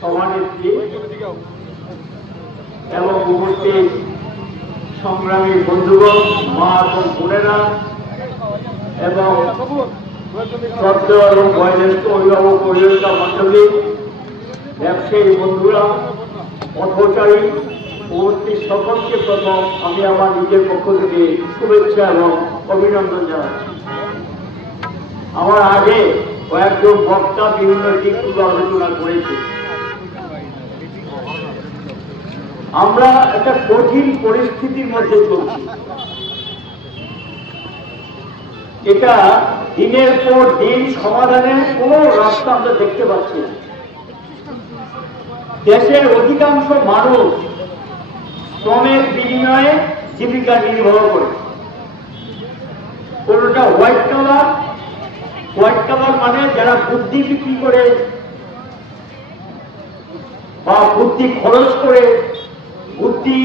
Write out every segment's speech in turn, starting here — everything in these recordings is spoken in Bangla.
সভানেত্রী এবং উপস্থিত সংগ্রামী বন্ধুগণ, মা এবং বোনেরা এবং শ্রদ্ধেয় এবং বয়োজ্যেষ্ঠ অভিভাবক অভিভাবিকা মণ্ডলী, ব্যবসায়ী বন্ধুরা, পথচারী, উপস্থিত সকলকে প্রথম আমি আমার নিজের পক্ষ থেকে শুভেচ্ছা এবং অভিনন্দন জানাচ্ছি। আমার আগে কয়েকজন বক্তা বিভিন্ন দিকগুলো আলোচনা করেছে। আমরা একটা কঠিন পরিস্থিতির মধ্যে চলছি। এটা দিনের পর দিন সমাধানের কোনো রাস্তা আমরা দেখতে পাচ্ছি না। দেশের অধিকাংশ মানুষ শ্রমের বিনিময়ে জীবিকা নির্বাহ করে। কোনটা হোয়াইট কালার মানে যারা বুদ্ধি বিক্রি করে বা বুদ্ধি খরচ করে, বুদ্ধি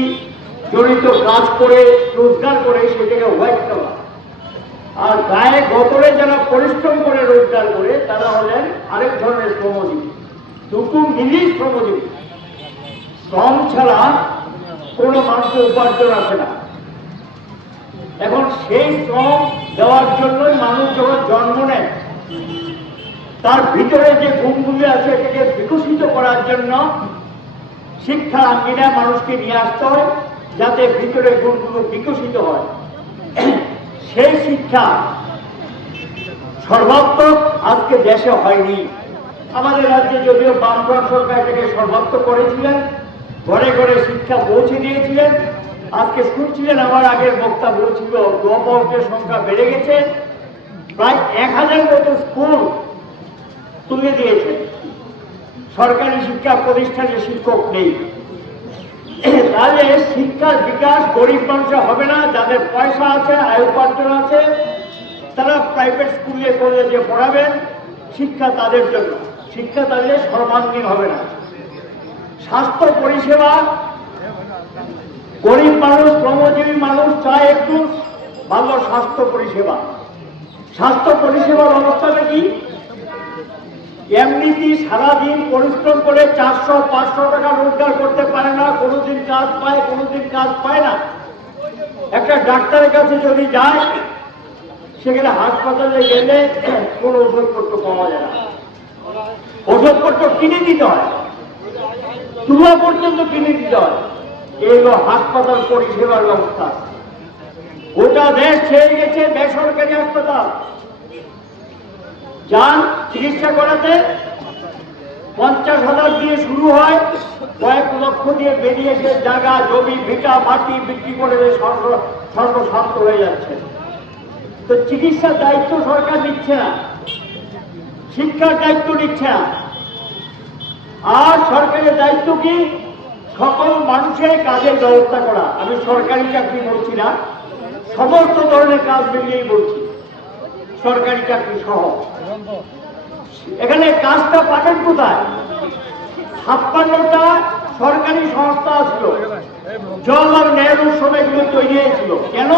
জড়িত কাজ করে রোজগার করে, সেটাকে হোয়াইট কালার। আর গায়ে গতরে যারা পরিশ্রম করে রোজগার করে তারা হলেন আরেক ধরনের শ্রমজীবী। দুটো মিলিয়ে শ্রমজীবী। শ্রম ছাড়া কোনো মানুষের উপার্জন আসে না। এখন সেই শ্রম দেওয়ার জন্যই মানুষ যখন জন্ম নেয়, তার ভিতরে যে গুণগুলি আছে এটাকে বিকশিত করার জন্য শিক্ষার আঙ্গিনায় মানুষকে নিয়ে আসতে হয়, যাতে ভিতরে গুণগুলো বিকশিত হয়। সেই শিক্ষা সর্বাত্মক আজকে দেশে হয়নি। আমাদের রাজ্যে যদিও বামফ্রন্ট সরকার এটাকে সর্বাত্মক করেছিলেন, ঘরে ঘরে শিক্ষা পৌঁছে দিয়েছিলেন। আজকে শুনছিলেন আমার আগের বক্তা বলছিল ড্রপ আউটের সংখ্যা বেড়ে গেছে, প্রায় 1000 মতো স্কুল তুলে দিয়েছেন। সরকারি শিক্ষা প্রতিষ্ঠানে শিক্ষক নেই। তাহলে শিক্ষার বিকাশ গরিব মানুষের হবে না। যাদের পয়সা আছে, আয় উপার্জন আছে, তারা প্রাইভেট স্কুলে কলেজে পড়াবেন। শিক্ষা তাদের জন্য। শিক্ষা তাহলে সর্বাঙ্গীন হবে না। স্বাস্থ্য পরিষেবা, গরিব মানুষ, শ্রমজীবী মানুষ চায় একটু ভালো স্বাস্থ্য পরিষেবা। স্বাস্থ্য পরিষেবার অবস্থাটা কি? এমনিতেই সারাদিন পরিশ্রম করে 400-500 টাকা রোজগার করতে পারে না, কোনোদিন কাজ পায়, কোনোদিন কাজ পায় না। একটা ডাক্তারের কাছে যদি যায়, সেখানে হাসপাতালে গেলে কোনো ওষুধপত্র পাওয়া যায় না। ওষুধপত্র কিনে দিতে হয়, তুলা পর্যন্ত কিনে দিতে হয়। এই হলো হাসপাতাল পরিষেবার ব্যবস্থা। গোটা দেশ ছেড়ে গেছে বেসরকারি হাসপাতাল। যান চিকিৎসা করাতে 50,000 দিয়ে শুরু হয়, কয়েক লক্ষ দিয়ে বেরিয়ে এসে জায়গা, জমি, ভিটা, মাটি বিক্রি করে সর্বশান্ত হয়ে যাচ্ছে। তো চিকিৎসার দায়িত্ব সরকার নিচ্ছে না, শিক্ষার দায়িত্ব নিচ্ছে না। আর সরকারের দায়িত্ব কি? সকল মানুষের কাজের ব্যবস্থা করা। আমি সরকারি চাকরি বলছি না, সমস্ত ধরনের কাজ মিলিয়েই বলছি, সরকারি চাকরি সহ। এখানে কাজটা পাবেন কোথায়? 56টা সরকারি সংস্থা ছিল, জওহরলাল নেহরুর সময় এগুলো তৈরি হয়েছিল। কেন?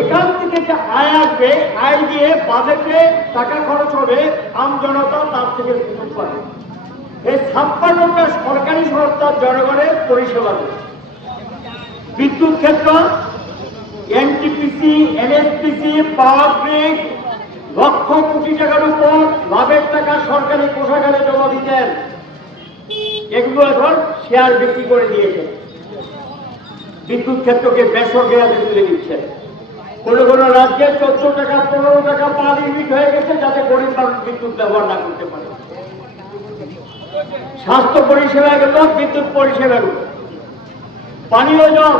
এখান থেকে যে আয় আসবে, আয় দিয়ে বাজেটে টাকা খরচ হবে, আম জনতা তার থেকে সুযোগ পাবে। এই 56টা সরকারি সংস্থার জনগণের পরিষেবা দেবে। বিদ্যুৎ ক্ষেত্র, NTPC, এনএসপিসি, power grid, lakh crore টাকার উপর লাভের টাকা সরকারি কোষাগারে জমা দিতেন। এগুলো এখন শেয়ার বিক্রি করে দিয়েছে, বিদ্যুৎ ক্ষেত্রকে বেসরকারি হাতে তুলে দিচ্ছে। কোন কোন রাজ্যে 14 টাকা 15 টাকা পার ইউনিট হয়ে গেছে, যাতে গরিব মানুষ বিদ্যুৎ ব্যবহার না করতে পারে। স্বাস্থ্য পরিষেবা গেল, বিদ্যুৎ পরিষেবা গেল, পানীয় জল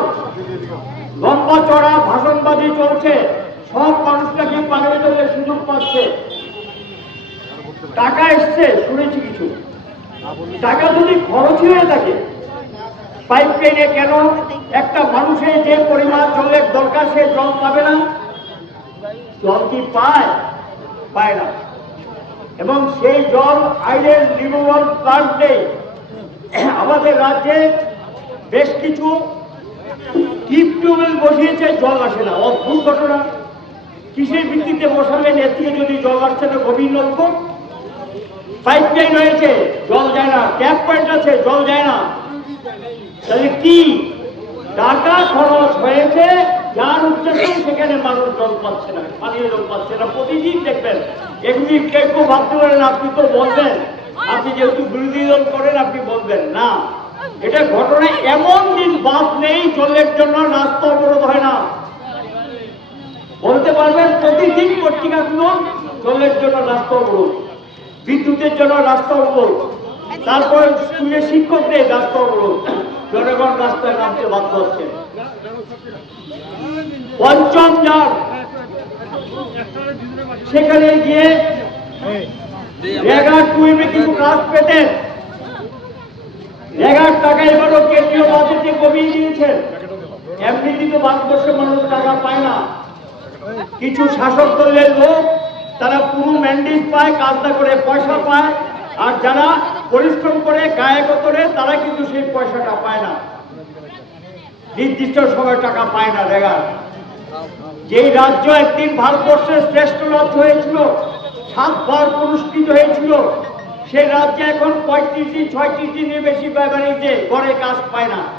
লম্বা চড়া ভাষণবাজি চলছে। সব মানুষরা কি পানীয় জলের সুযোগ পাচ্ছে? টাকা এসছে শুনেছি কিছু। টাকা যদি খরচ হয়ে থাকে, পাইপ লাইনে কেন একটা মানুষের যে পরিমাণ জলের দরকার সে জল পাবে না? জল কি পায়? পায় না। এবং সেই জল আইলের রিমুভাল প্লান্ট নেই। আমাদের রাজ্যে বেশ কিছু টিপ টিউবওয়েল বসিয়েছে, জল আসে না। অদ্ভুত ঘটনা। কিসের ভিত্তিতে বসাবেন? এর থেকে যদি জল আসছে না, গভীর নলকূপ। পাইপলাইন হয়েছে, জল যায় না, ট্যাপ পয়েন্ট আছে, জল যায় না। তাহলে কি টাকা খরচ হয়েছে, যার উদ্দেশ্যে সেখানে মানুষ জল পাচ্ছে না, পানীয় জল পাচ্ছে না। প্রতিদিন দেখবেন এমনি কেউ কেউ ভাবতে পারেন আপনি তো বলবেন, আপনি যেহেতু বিরোধী দল করেন আপনি বলবেন না, এটা ঘটনা এমন দিন বাদ নেই জলের জন্য রাস্তা অবরোধ হয় না। বলতে পারবেন প্রতিদিন পত্রিকা খুলুন, জলের জন্য রাস্তা অবরোধ, বিদ্যুতের জন্য রাস্তা অবরোধ, তারপর স্কুলের শিক্ষকদের রাস্তা অবরোধ, জনগণ রাস্তায় নামতে বাধ্য হচ্ছে। পঞ্চম যার সেখানে গিয়ে রেগার টুইমে কিছু কাজ পেতেন, রেগার টাকা এবারও কেন্দ্রীয় বাজেটে কমিয়ে দিয়েছেন। এমনিতে তো ভারতবর্ষের মানুষ টাকা পায় না, কিছু শাসক দলের লোক তারা পুরো ম্যান্ডেট পায়, কাজ না করে পয়সা পায়, আর যারা পরিশ্রম করে গায়ে গতরে তারা কিন্তু সেই পয়সাটা পায় না, নির্দিষ্ট সময় টাকা পায় না। রেগার যেই রাজ্য একদিন ভারতবর্ষের শ্রেষ্ঠ রাজ্য হয়েছিল, 7 বার পুরস্কৃত হয়েছিল, সেই রাজ্যে এখন 35 দিন 36 দিনের বেশি ব্যবহার ঘরে কাজ পায় না।